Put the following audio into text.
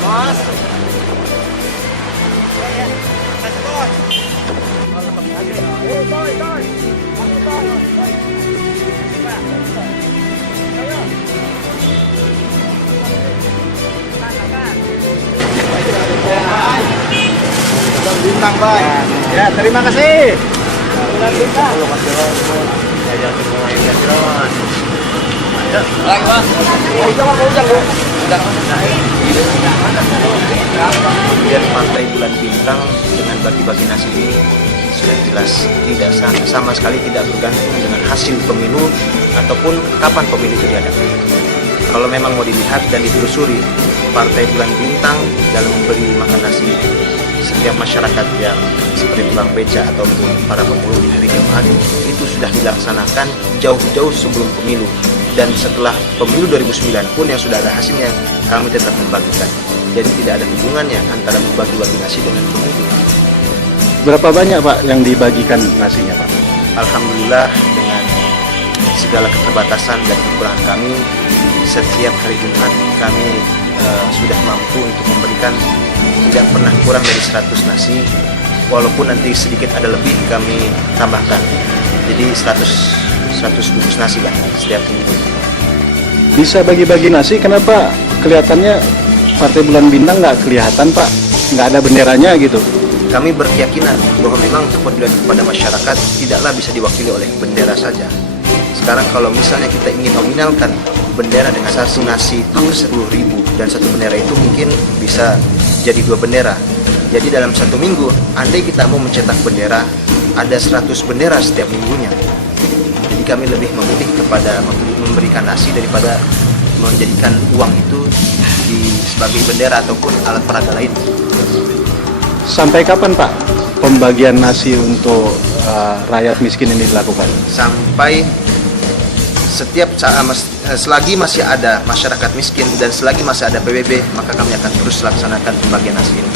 Bos. Ya, kasih bos. Boy. Bintang, Boy. Ya, terima kasih. Bintang. Lagi, Bos. Kemudian Partai Bulan Bintang dengan bagi-bagi nasi ini sudah jelas tidak sama sekali tidak bergantung dengan hasil pemilu ataupun kapan pemilu itu diadakan. Kalau memang mau dilihat dan ditelusuri, Partai Bulan Bintang dalam memberi makan nasi setiap masyarakat yang seperti tukang beca ataupun para pemulung di hari Jumat itu sudah dilaksanakan jauh-jauh sebelum pemilu. Dan setelah pemilu 2009 pun yang sudah ada hasilnya, kami tetap membagikan. Jadi tidak ada hubungannya antara membagi-bagi nasi dengan pemilu. Berapa banyak Pak yang dibagikan nasinya Pak? Alhamdulillah dengan segala keterbatasan dan kekurangan kami, setiap hari Jumat kami sudah mampu untuk memberikan tidak pernah kurang dari 100 nasi. Walaupun nanti sedikit ada lebih kami tambahkan. Jadi 100 bungkus nasi lah setiap minggu. Bisa bagi-bagi nasi, kenapa kelihatannya Partai Bulan Bintang nggak kelihatan Pak? Nggak ada benderanya gitu. Kami berkeyakinan bahwa memang kepedulian kepada masyarakat tidaklah bisa diwakili oleh bendera saja. Sekarang kalau misalnya kita ingin nominalkan bendera dengan satu nasi itu 10.000 dan satu bendera itu mungkin bisa jadi 2 bendera. Jadi dalam 1 minggu, andai kita mau mencetak bendera, ada 100 bendera setiap minggunya. Jadi kami lebih memilih kepada memberikan nasi daripada menjadikan uang itu sebagai bendera ataupun alat peraga lain. Sampai kapan Pak pembagian nasi untuk rakyat miskin ini dilakukan? Sampai setiap saat, selagi masih ada masyarakat miskin dan selagi masih ada PBB, maka kami akan terus laksanakan pembagian nasi ini.